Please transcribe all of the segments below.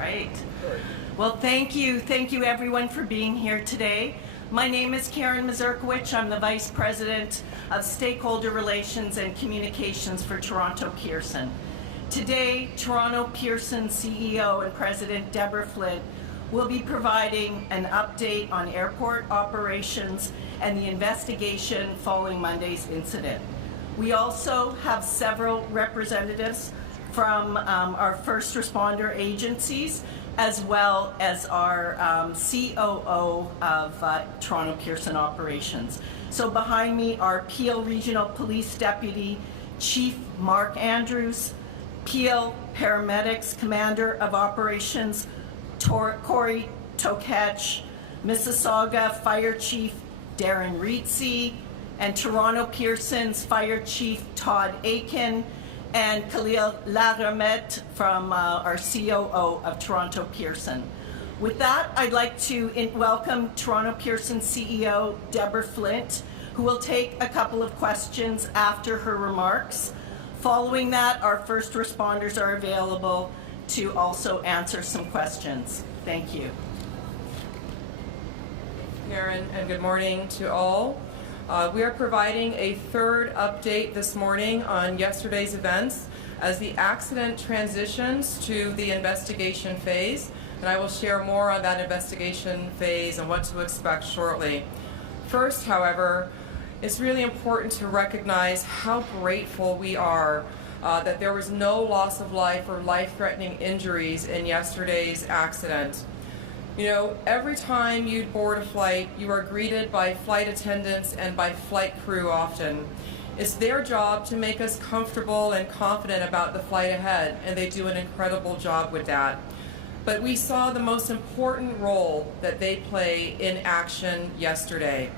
right. Well, thank you everyone for being here today. My name is Karen Mazurkiewicz. I'm the Vice President of Stakeholder Relations and Communications for Toronto Pearson. Today, Toronto Pearson CEO and President Deborah Flint will be providing an update on airport operations and the investigation following Monday's incident. We also have several representatives from our first responder agencies, as well as our COO of Toronto Pearson Operations. So behind me are Peel Regional Police Deputy Chief Mark Andrews, Peel Paramedics Commander of Operations Corey Toketch, Mississauga Fire Chief Darren Reetsey, and Toronto Pearson's Fire Chief Todd Aiken, and Khalil Laramet from our COO of Toronto Pearson. With that, I'd like to welcome Toronto Pearson CEO Deborah Flint, who will take a couple of questions after her remarks. Following that, our first responders are available to also answer some questions. Thank you. Karen, and good morning to all. We are providing a third update this morning on yesterday's events as the accident transitions to the investigation phase, and I will share more on that investigation phase and what to expect shortly. First, however, it's really important to recognize how grateful we are that there was no loss of life or life-threatening injuries in yesterday's accident. You know, every time you board a flight, you are greeted by flight attendants and by flight crew often. It's their job to make us comfortable and confident about the flight ahead, and they do an incredible job with that. But we saw the most important role that they play in action yesterday.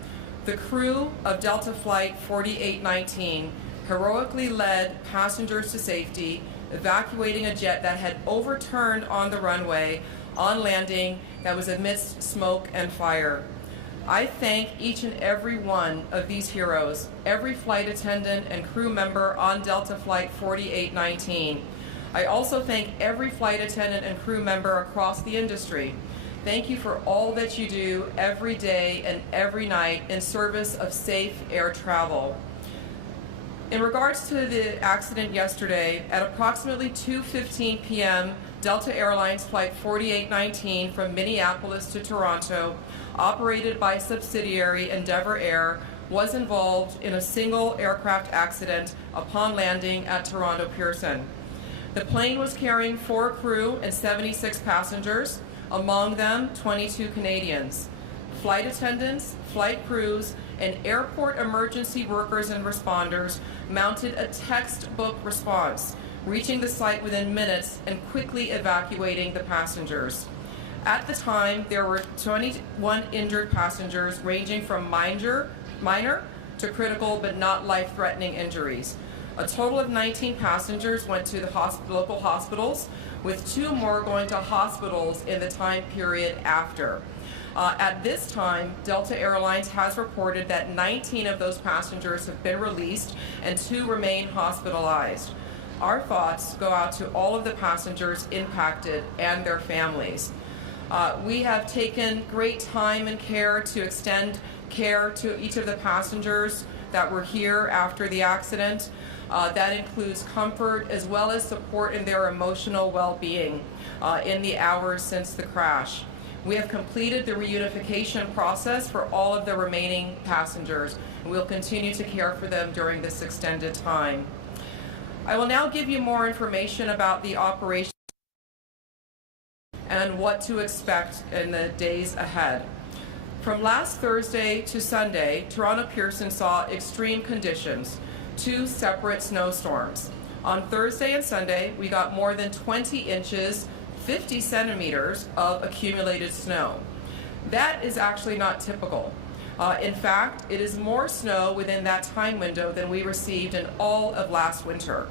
The crew of Delta Flight 4819 heroically led passengers to safety, evacuating a jet that had overturned on the runway on landing that was amidst smoke and fire. I thank each and every one of these heroes, every flight attendant and crew member on Delta Flight 4819. I also thank every flight attendant and crew member across the industry. Thank you for all that you do every day and every night in service of safe air travel. In regards to the accident yesterday, at approximately 2:15 p.m., Delta Airlines Flight 4819 from Minneapolis to Toronto, operated by subsidiary Endeavour Air, was involved in a single aircraft accident upon landing at Toronto Pearson. The plane was carrying 4 crew and 76 passengers, among them 22 Canadians. Flight attendants, flight crews, and airport emergency workers and responders mounted a textbook response, reaching the site within minutes and quickly evacuating the passengers. At the time, there were 21 injured passengers ranging from minor to critical but not life-threatening injuries. A total of 19 passengers went to the local hospitals, with 2 more going to hospitals in the time period after. At this time, Delta Airlines has reported that 19 of those passengers have been released and 2 remain hospitalized. Our thoughts go out to all of the passengers impacted and their families. We have taken great time and care to extend care to each of the passengers that were here after the accident. That includes comfort as well as support in their emotional well-being in the hours since the crash. We have completed the reunification process for all of the remaining passengers, and we'll continue to care for them during this extended time. I will now give you more information about the operation and what to expect in the days ahead. From last Thursday to Sunday, Toronto Pearson saw extreme conditions, 2 separate snowstorms. On Thursday and Sunday, we got more than 20 inches, 50 centimeters of accumulated snow. That is actually not typical. In fact, it is more snow within that time window than we received in all of last winter.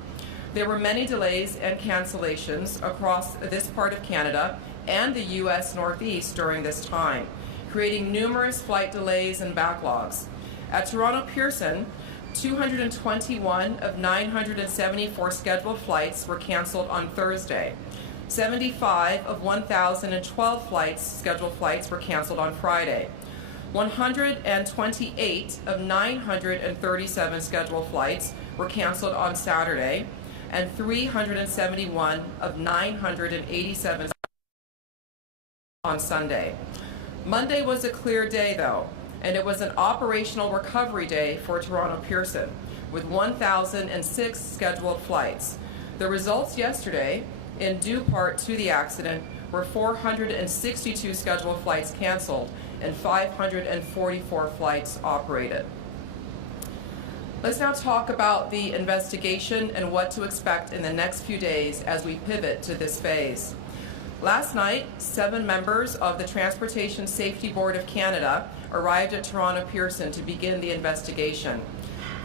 There were many delays and cancellations across this part of Canada and the U.S. Northeast during this time, creating numerous flight delays and backlogs. At Toronto Pearson, 221 of 974 scheduled flights were canceled on Thursday. 75 of 1,012 scheduled flights were canceled on Friday. 128 of 937 scheduled flights were canceled on Saturday, and 371 of 987 on Sunday. Monday was a clear day, though, and it was an operational recovery day for Toronto Pearson, with 1,006 scheduled flights. The results yesterday, in due part to the accident, were 462 scheduled flights canceled and 544 flights operated. Let's now talk about the investigation and what to expect in the next few days as we pivot to this phase. Last night, 7 members of the Transportation Safety Board of Canada arrived at Toronto Pearson to begin the investigation.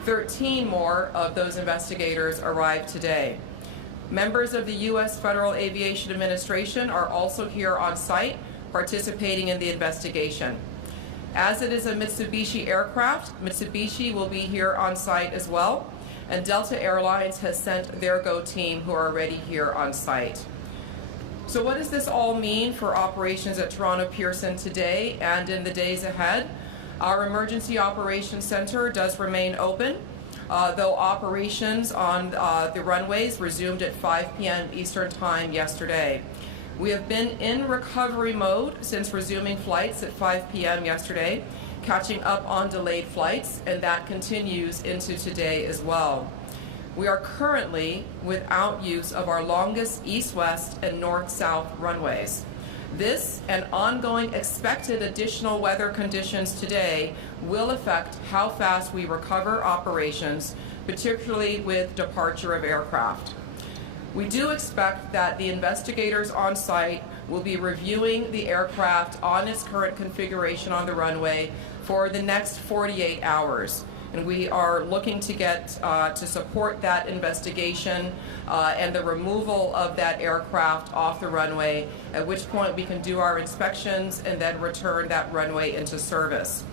13 more of those investigators arrived today. Members of the U.S. Federal Aviation Administration are also here on site, participating in the investigation. As it is a Mitsubishi aircraft, Mitsubishi will be here on site as well, and Delta Airlines has sent their GO team who are already here on site. So what does this all mean for operations at Toronto Pearson today and in the days ahead? Our Emergency Operations Center does remain open, though operations on the runways resumed at 5 p.m. Eastern Time yesterday. We have been in recovery mode since resuming flights at 5 p.m. yesterday, catching up on delayed flights, and that continues into today as well. We are currently without use of our longest east-west and north-south runways. This and ongoing expected additional weather conditions today will affect how fast we recover operations, particularly with departure of aircraft. We do expect that the investigators on site will be reviewing the aircraft on its current configuration on the runway for the next 48 hours. And we are looking to get to support that investigation and the removal of that aircraft off the runway, at which point we can do our inspections and then return that runway into service.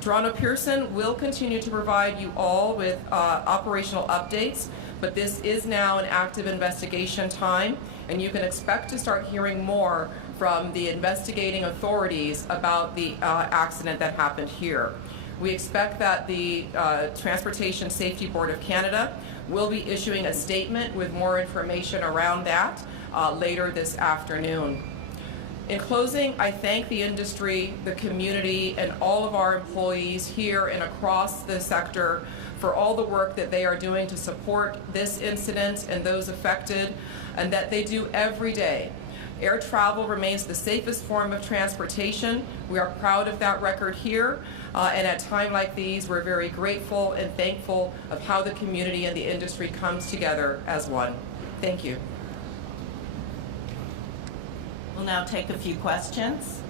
Toronto Pearson will continue to provide you all with operational updates, but this is now an active investigation time, and you can expect to start hearing more from the investigating authorities about the accident that happened here. We expect that the Transportation Safety Board of Canada will be issuing a statement with more information around that later this afternoon. In closing, I thank the industry, the community, and all of our employees here and across the sector for all the work that they are doing to support this incident and those affected, and that they do every day. Air travel remains the safest form of transportation. We are proud of that record here, and at times like these, we're very grateful and thankful of how the community and the industry comes together as one. Thank you. We'll now take a few questions.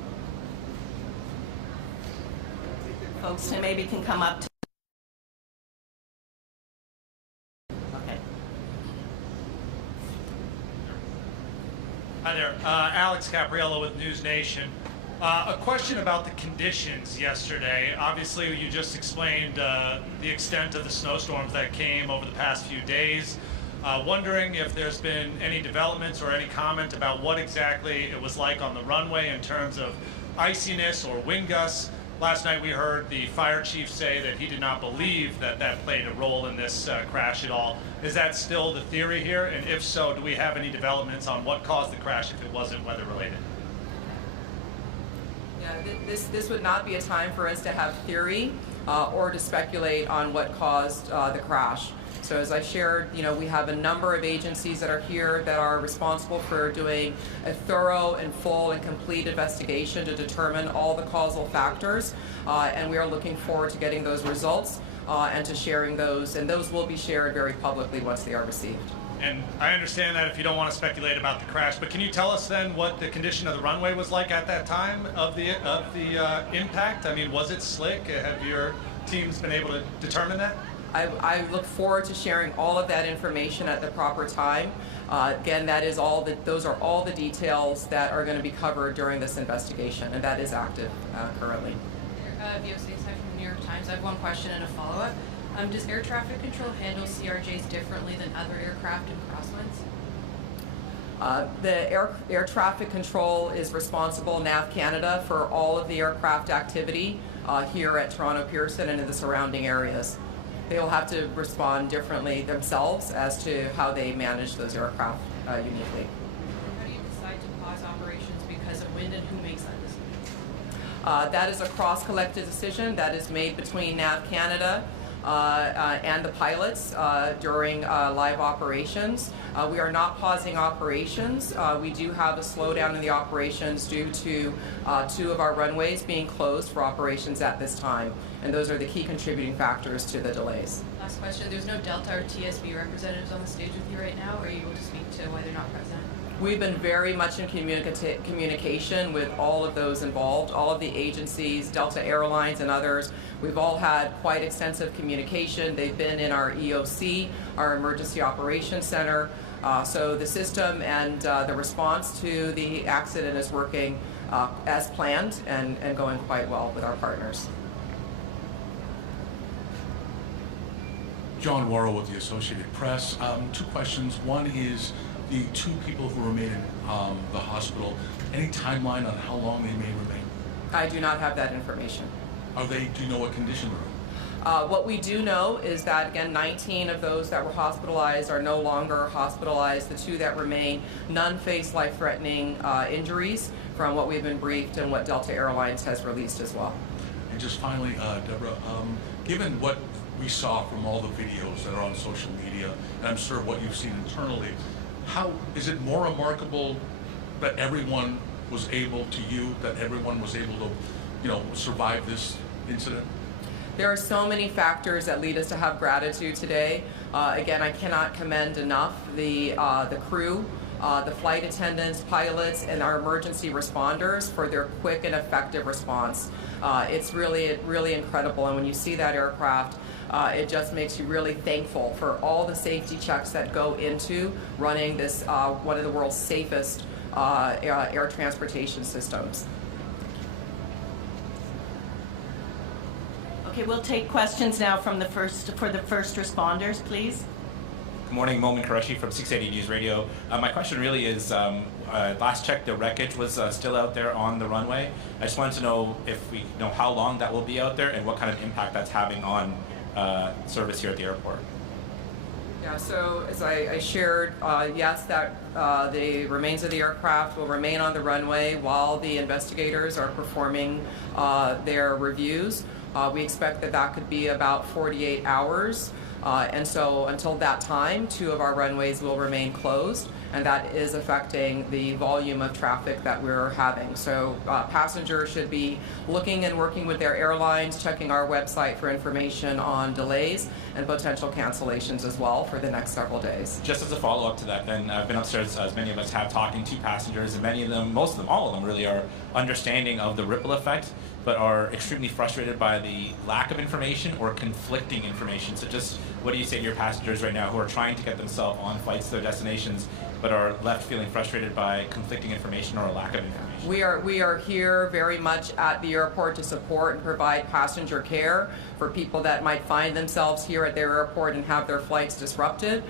Folks who maybe can come up to. Okay. Hi there, Alex Capriello with NewsNation. A question about the conditions yesterday. Obviously, you just explained the extent of the snowstorms that came over the past few days. Wondering if there's been any developments or any comment about what exactly it was like on the runway in terms of iciness or wind gusts. Last night we heard the fire chief say that he did not believe that that played a role in this crash at all. Is that still the theory here? And if so, do we have any developments on what caused the crash if it wasn't weather related? Yeah, this would not be a time for us to have theory or to speculate on what caused the crash. So as I shared, we have a number of agencies that are here that are responsible for doing a thorough and full and complete investigation to determine all the causal factors, and we are looking forward to getting those results and to sharing those, and those will be shared very publicly once they are received. And I understand that if you don't want to speculate about the crash, but can you tell us then what the condition of the runway was like at that time of the impact? I mean, was it slick? Have your teams been able to determine that? I look forward to sharing all of that information at the proper time. Again, those are all the details that are going to be covered during this investigation, and that is active currently. VOC from the New York Times. I have one question and a follow-up. Does air traffic control handle CRJs differently than other aircraft in crosswinds? The air traffic control is responsible, NAV Canada, for all of the aircraft activity here at Toronto Pearson and in the surrounding areas. They will have to respond differently themselves as to how they manage those aircraft uniquely. How do you decide to pause operations because of wind, and who makes that decision? That is a cross-collective decision that is made between NAV Canada and the pilots during live operations. We are not pausing operations. We do have a slowdown in the operations due to 2 of our runways being closed for operations at this time, and those are the key contributing factors to the delays. Last question. There's no Delta or TSB representatives on the stage with you right now. Are you able to speak to why they're not present? We've been very much in communication with all of those involved, all of the agencies, Delta Airlines and others. We've all had quite extensive communication. They've been in our EOC, our Emergency Operations Center. So the system and the response to the accident is working as planned and going quite well with our partners. John Worrell with the Associated Press. 2 questions. One is the 2 people who remain in the hospital. Any timeline on how long they may remain? I do not have that information. Do you know what condition they're in? What we do know is that, again, 19 of those that were hospitalized are no longer hospitalized. The 2 that remain, none face life-threatening injuries from what we've been briefed and what Delta Airlines has released as well. And just finally, Deborah, given what we saw from all the videos that are on social media, and I'm sure what you've seen internally, how is it more remarkable that everyone was able to survive this incident? There are so many factors that lead us to have gratitude today. Again, I cannot commend enough the crew, the flight attendants, pilots, and our emergency responders for their quick and effective response. It's really incredible, and when you see that aircraft, it just makes you really thankful for all the safety checks that go into running this one of the world's safest air transportation systems. Okay, we'll take questions now from the first responders, please. Good morning, Momin Qureshi from 680 News Radio. My question really is, last check, the wreckage was still out there on the runway. I just wanted to know if we know how long that will be out there and what kind of impact that's having on service here at the airport. Yeah, so as I shared, yes, that the remains of the aircraft will remain on the runway while the investigators are performing their reviews. We expect that could be about 48 hours. And so until that time, 2 of our runways will remain closed, and that is affecting the volume of traffic that we're having. So passengers should be looking and working with their airlines, checking our website for information on delays and potential cancellations as well for the next several days. Just as a follow-up to that, then, I've been upstairs, as many of us have, talking to passengers, and many of them, most of them, all of them really are understanding of the ripple effect, but are extremely frustrated by the lack of information or conflicting information. So just what do you say to your passengers right now who are trying to get themselves on flights to their destinations but are left feeling frustrated by conflicting information or a lack of information? We are here very much at the airport to support and provide passenger care for people that might find themselves here at their airport and have their flights disrupted.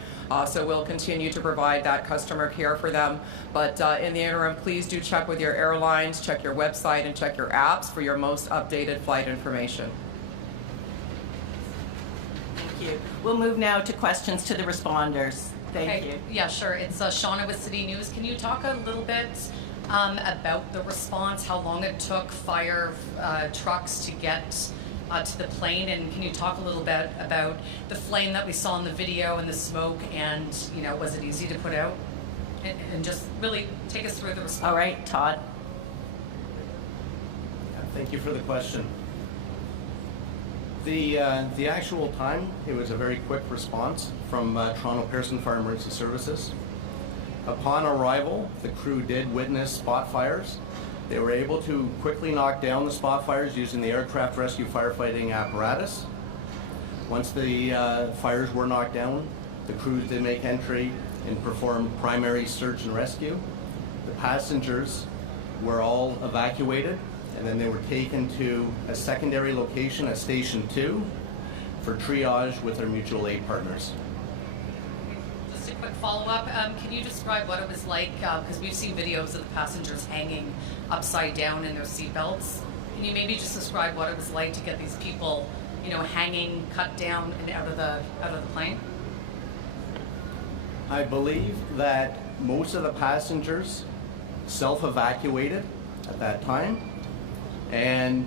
So we'll continue to provide that customer care for them. But in the interim, please do check with your airlines, check your website, and check your apps for your most updated flight information. Thank you. We'll move now to questions to the responders. Thank you. Yeah, sure. It's Shauna with City News. Can you talk a little bit about the response, how long it took fire trucks to get to the plane, and can you talk a little bit about the flame that we saw in the video and the smoke, and was it easy to put out? And just really take us through the response. All right, Todd. Thank you for the question. The actual time, it was a very quick response from Toronto Pearson Fire Emergency Services. Upon arrival, the crew did witness spot fires. They were able to quickly knock down the spot fires using the aircraft rescue firefighting apparatus. Once the fires were knocked down, the crews did make entry and perform primary search and rescue. The passengers were all evacuated, and then they were taken to a secondary location at Station 2 for triage with their mutual aid partners. Just to quick follow-up. Can you describe what it was like? Because we've seen videos of the passengers hanging upside down in their seatbelts. Can you maybe just describe what it was like to get these people, you know, hanging, cut down, and out of the plane? I believe that most of the passengers self-evacuated at that time, and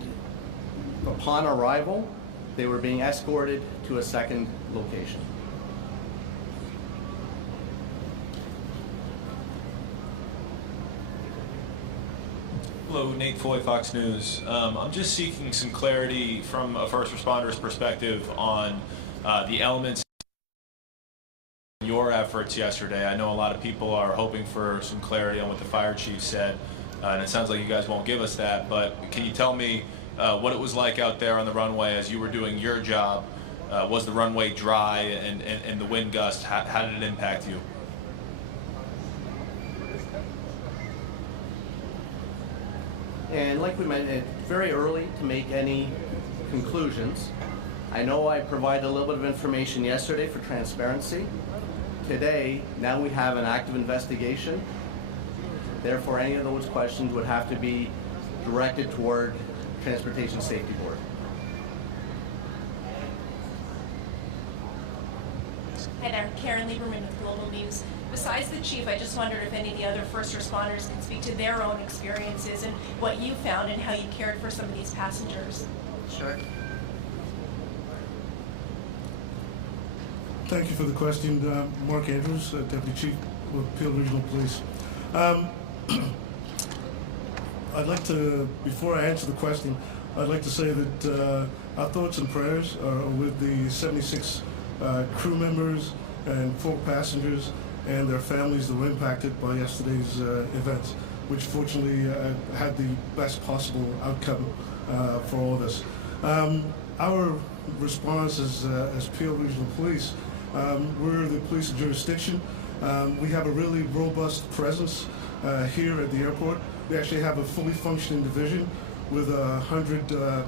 upon arrival, they were being escorted to a second location. Hello, Nate Foy, Fox News. I'm just seeking some clarity from a first responder's perspective on the elements in your efforts yesterday. I know a lot of people are hoping for some clarity on what the fire chief said, and it sounds like you guys won't give us that, but can you tell me what it was like out there on the runway as you were doing your job? Was the runway dry, and the wind gust, how did it impact you? And like we mentioned, it's very early to make any conclusions. I know I provided a little bit of information yesterday for transparency. Today, now we have an active investigation. Therefore, any of those questions would have to be directed toward Transportation Safety Board. Hi there, Karen Lieberman with Global News. Besides the chief, I just wondered if any of the other first responders can speak to their own experiences and what you found and how you cared for some of these passengers. Sure. Thank you for the question. Mark Andrews, Deputy Chief of Peel Regional Police. I'd like to, before I answer the question, I'd like to say that our thoughts and prayers are with the 76 crew members and 4 passengers and their families that were impacted by yesterday's events, which fortunately had the best possible outcome for all of us. Our response as Peel Regional Police, we're the police of jurisdiction. We have a really robust presence here at the airport. We actually have a fully functioning division with 100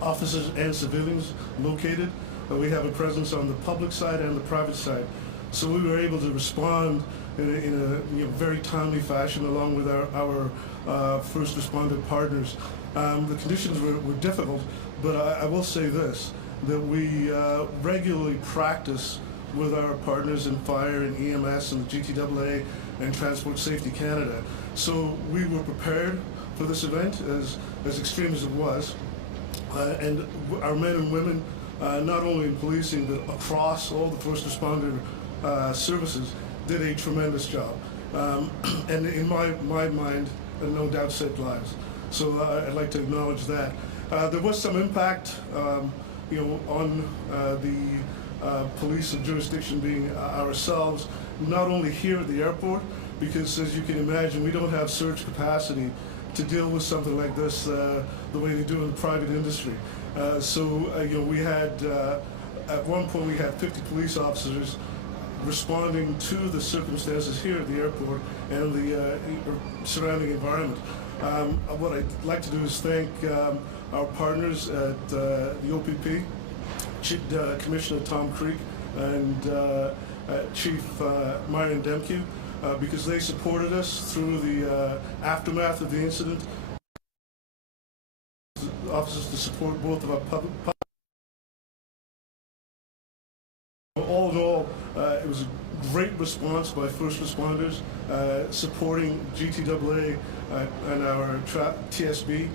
officers and civilians located. We have a presence on the public side and the private side. So we were able to respond in a very timely fashion along with our first responder partners. The conditions were difficult, but I will say this, that we regularly practice with our partners in fire and EMS and the GTAA and Transport Safety Canada. So we were prepared for this event, as extreme as it was. And our men and women, not only in policing, but across all the first responder services, did a tremendous job. And in my mind, no doubt saved lives. So I'd like to acknowledge that. There was some impact, on the police of jurisdiction being ourselves, not only here at the airport, because as you can imagine, we don't have surge capacity to deal with something like this the way they do in the private industry. We had, at one point we had 50 police officers responding to the circumstances here at the airport and the surrounding environment. What I'd like to do is thank our partners at the OPP, Commissioner Tom Creek and Chief Marion Demke, because they supported us through the aftermath of the incident. Officers to support both of our public. All in all, it was a great response by first responders supporting GTAA and our TSB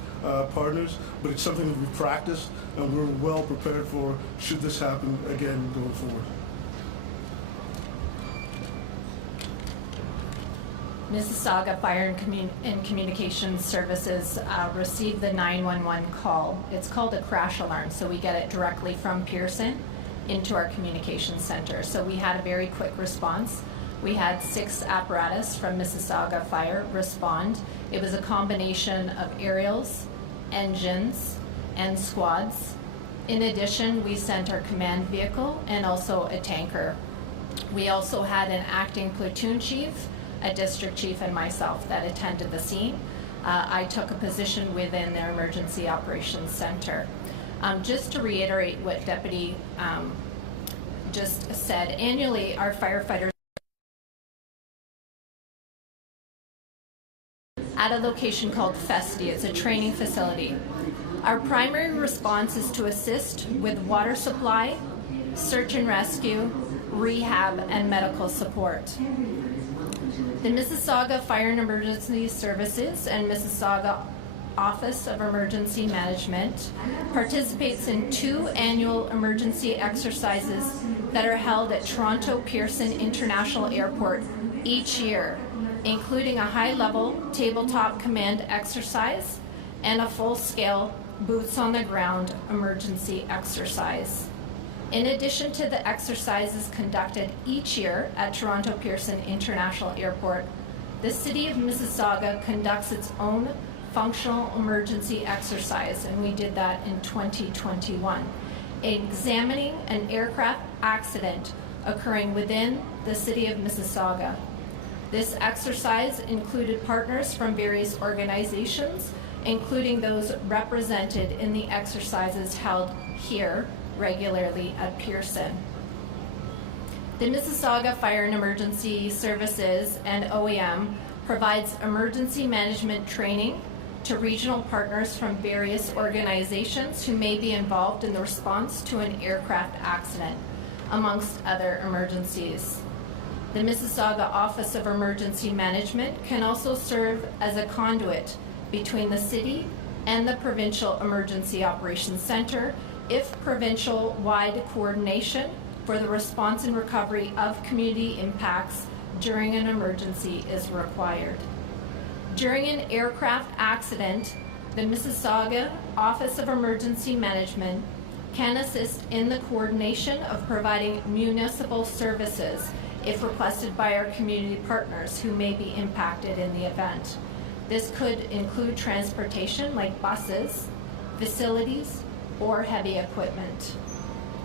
partners, but it's something that we've practiced and we're well prepared for should this happen again going forward. Mississauga Fire and Communications Services received the 911 call. It's called a crash alarm, so we get it directly from Pearson into our communications center. So we had a very quick response. We had 6 apparatus from Mississauga Fire respond. It was a combination of aerials, engines, and squads. In addition, we sent our command vehicle and also a tanker. We also had an acting platoon chief, a district chief, and myself that attended the scene. I took a position within their emergency operations center. Just to reiterate what Deputy just said, annually our firefighters at a location called Festi. It's a training facility. Our primary response is to assist with water supply, search and rescue, rehab, and medical support. The Mississauga Fire and Emergency Services and Mississauga Office of Emergency Management participates in 2 annual emergency exercises that are held at Toronto Pearson International Airport each year, including a high-level tabletop command exercise and a full-scale boots-on-the-ground emergency exercise. In addition to the exercises conducted each year at Toronto Pearson International Airport, the City of Mississauga conducts its own functional emergency exercise, and we did that in 2021, examining an aircraft accident occurring within the City of Mississauga. This exercise included partners from various organizations, including those represented in the exercises held here regularly at Pearson. The Mississauga Fire and Emergency Services and OEM provides emergency management training to regional partners from various organizations who may be involved in the response to an aircraft accident, amongst other emergencies. The Mississauga Office of Emergency Management can also serve as a conduit between the city and the Provincial Emergency Operations Centre if provincial-wide coordination for the response and recovery of community impacts during an emergency is required. During an aircraft accident, the Mississauga Office of Emergency Management can assist in the coordination of providing municipal services if requested by our community partners who may be impacted in the event. This could include transportation like buses, facilities, or heavy equipment.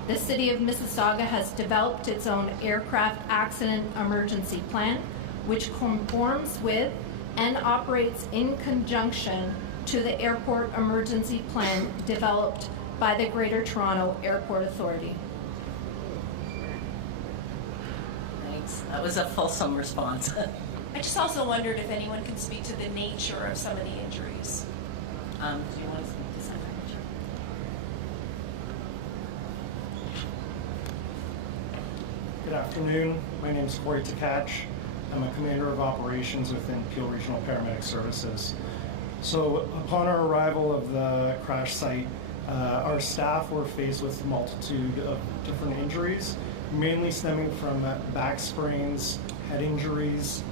The City of Mississauga has developed its own aircraft accident emergency plan, which conforms with and operates in conjunction to the airport emergency plan developed by the Greater Toronto Airport Authority. Thanks. That was a fulsome response. I just also wondered if anyone can speak to the nature of some of the injuries. Do you want to speak to Senator? Good afternoon. My name is Corey Tkach. I'm a Commander of Operations within Peel Regional Paramedic Services. So upon our arrival of the crash site, our staff were faced with a multitude of different injuries, mainly stemming from back sprains, head injuries,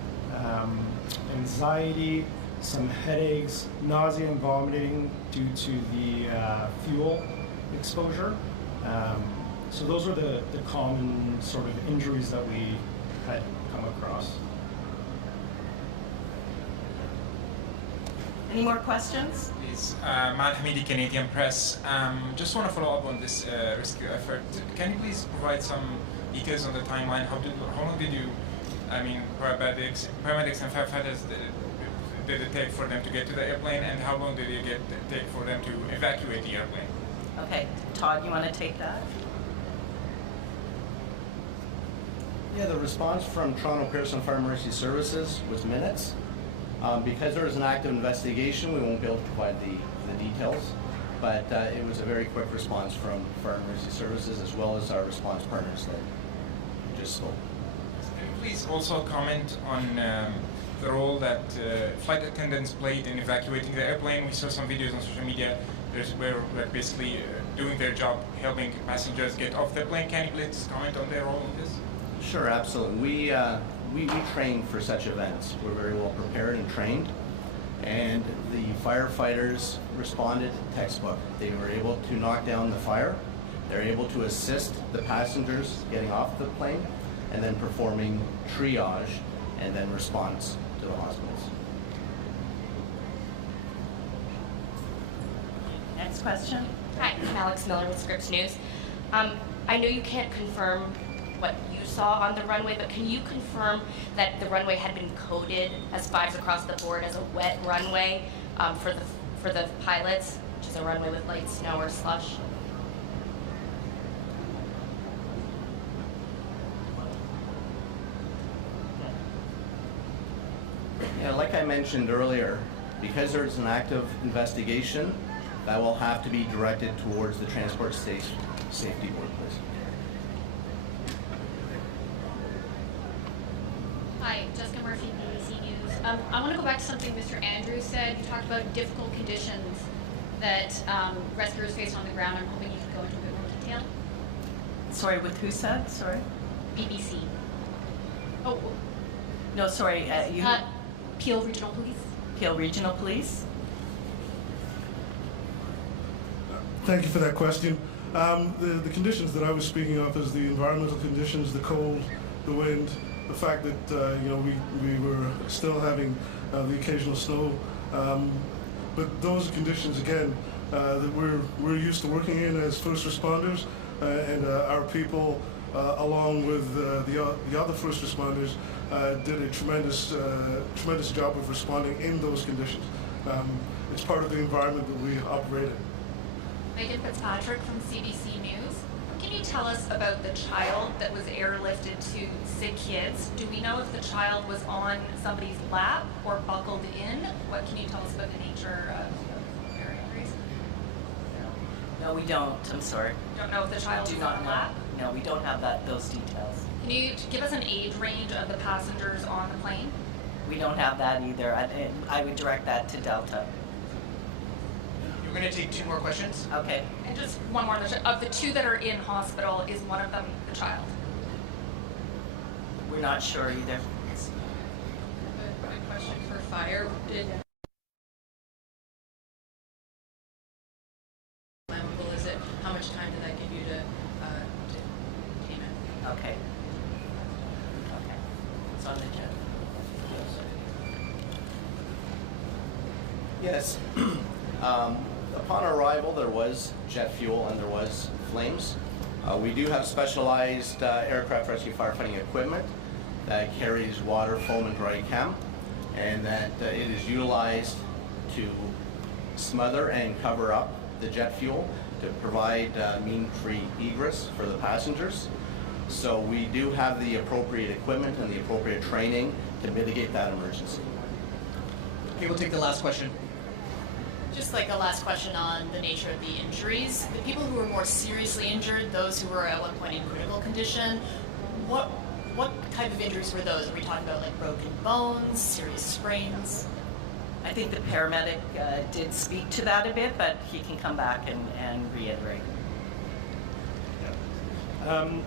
anxiety, some headaches, nausea and vomiting due to the fuel exposure. So those are the common sort of injuries that we had come across. Any more questions? Please, Matt Hamidi, Canadian Press. Just want to follow up on this rescue effort. Can you please provide some details on the timeline? How long did you, paramedics and firefighters, did it take for them to get to the airplane, and how long did it take for them to evacuate the airplane? Okay, Todd, you want to take that? Yeah, the response from Toronto Pearson Fire and Emergency Services was minutes. Because there was an active investigation, we won't be able to provide the details, but it was a very quick response from Fire and Emergency Services as well as our response partners that just spoke. Can you please also comment on the role that flight attendants played in evacuating the airplane? We saw some videos on social media where they're basically doing their job, helping passengers get off the plane. Can you please comment on their role in this? Sure, absolutely. We train for such events. We're very well prepared and trained, and the firefighters responded textbook. They were able to knock down the fire. They're able to assist the passengers getting off the plane, and then performing triage and then response to the hospitals. Next question. Hi, I'm Alex Miller with Scripps News. I know you can't confirm what you saw on the runway, but can you confirm that the runway had been coded as fives across the board as a wet runway for the pilots, which is a runway with light snow or slush? Yeah, like I mentioned mentioned earlier, because there's an active investigation, that will have to be directed towards the Transport Safety Board, please. Hi, Jessica Murphy, BBC News. I want to go back to something Mr. Andrews said. You talked about difficult conditions that rescuers face on the ground. I'm hoping you could go into a bit more detail. Sorry, with who said? Sorry? BBC. Oh, No, sorry, you... Peel Regional Police. Peel Regional Police? Thank you for that question. The conditions that I was speaking of is the environmental conditions, the cold, the wind, the fact that we were still having the occasional snow. But those conditions, again, that we're used to working in as first responders, and our people, along with the other first responders, did a tremendous job of responding in those conditions. It's part of the environment that we operate in. Megan Fitzpatrick from CBC News. Can you tell us about the child that was airlifted to Sick Kids? Do we know if the child was on somebody's lap or buckled in? What can you tell us about the nature of their injuries? No, we don't. I'm sorry. Don't know if the child Do was not on a know. lap? No, we don't have those details. Can you give us an age range of the passengers on the plane? We don't have that either. I would direct that to Delta. We're going to take 2 more questions. Okay. And just one more. Of the 2 that are in hospital, is one of them the child? We're not sure either. A question for fire. Flammable is it? How much time did that give you to tame it? Okay. Okay. It's on the agenda. Yes. Upon arrival, there was jet fuel and there was flames. We do have specialized aircraft rescue firefighting equipment that carries water, foam, and dry chem, and that it is utilized to smother and cover up the jet fuel to provide mean-free egress for the passengers. So we do have the appropriate equipment and the appropriate training to mitigate that emergency. Okay, we'll take the last question. Just like a last question on the nature of the injuries. The people who were more seriously injured, those who were at one point in critical condition, what type of injuries were those? Are we talking about like broken bones, serious sprains? I think the paramedic did speak to that a bit, but he can come back and reiterate.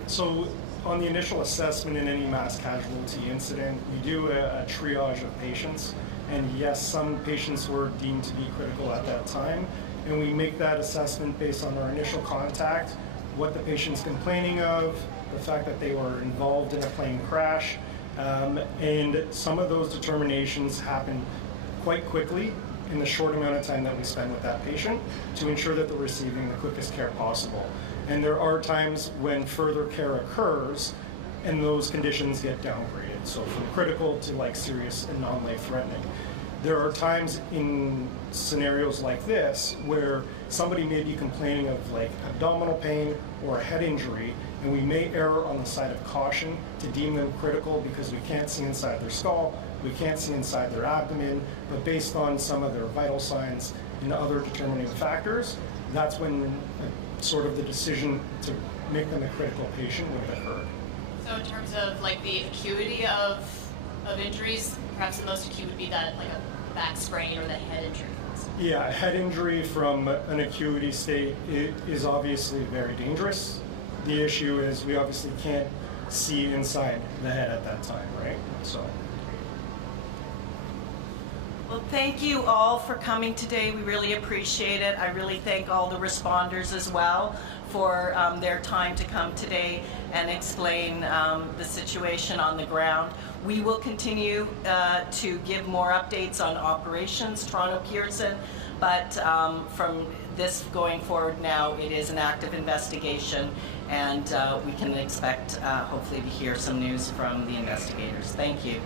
So on the initial assessment in any mass casualty incident, we do a triage of patients. And yes, some patients were deemed to be critical at that time. And we make that assessment based on our initial contact, what the patient's complaining of, the fact that they were involved in a plane crash. And some of those determinations happen quite quickly in the short amount of time that we spend with that patient to ensure that they're receiving the quickest care possible. And there are times when further care occurs and those conditions get downgraded. So from critical to like serious and non-life threatening. There are times in scenarios like this where somebody may be complaining of like abdominal pain or a head injury, and we may err on the side of caution to deem them critical because we can't see inside their skull, we can't see inside their abdomen, but based on some of their vital signs and other determining factors, that's when sort of the decision to make them a critical patient would have occurred. So in terms of like the acuity of injuries, perhaps the most acute would be that like a back sprain or the head injury. Yeah, a head injury from an acuity state is obviously very dangerous. The issue is we obviously can't see inside the head at that time, right? So. Well, thank you all for coming today. We really appreciate it. I really thank all the responders as well for their time to come today and explain the situation on the ground. We will continue to give more updates on operations, Toronto Pearson, but from this going forward now, it is an active investigation, and we can expect hopefully to hear some news from the investigators. Thank you.